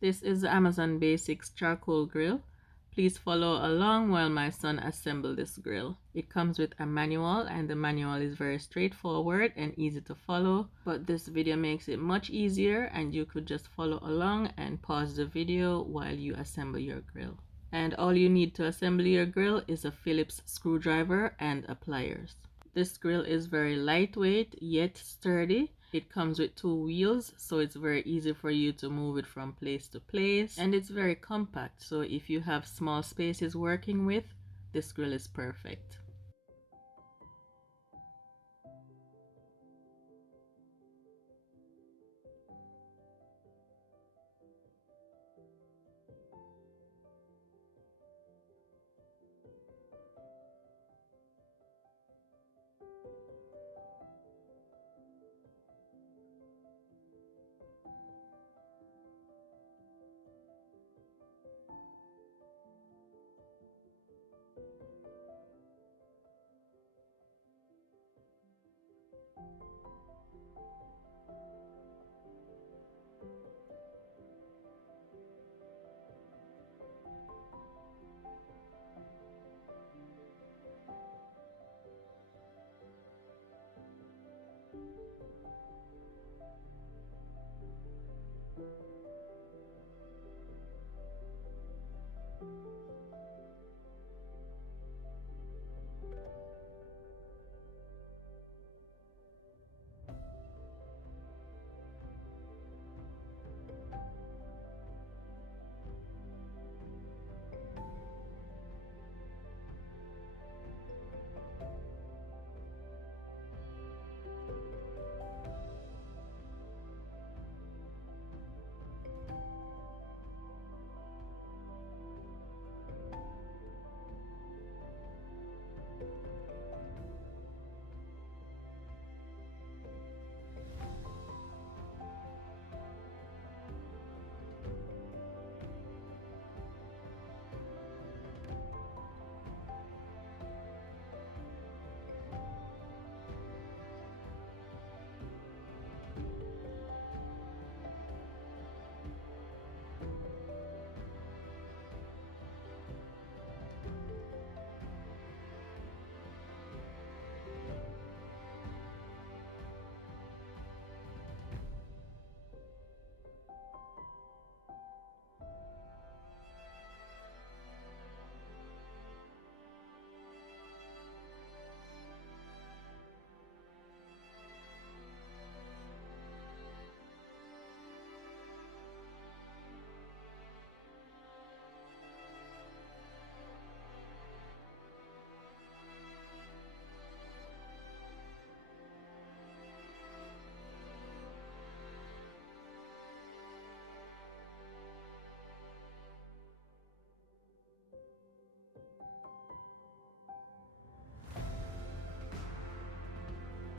This is the Amazon Basics charcoal grill. Please follow along while my son assembles this grill. It comes with a manual, and the manual is very straightforward and easy to follow, but this video makes it much easier, and you could just follow along and pause the video while you assemble your grill. And all you need to assemble your grill is a Phillips screwdriver and a pliers. This grill is very lightweight yet sturdy. It comes with 2 wheels, so it's very easy for you to move it from place to place, and it's very compact, so if you have small spaces working with, this grill is perfect.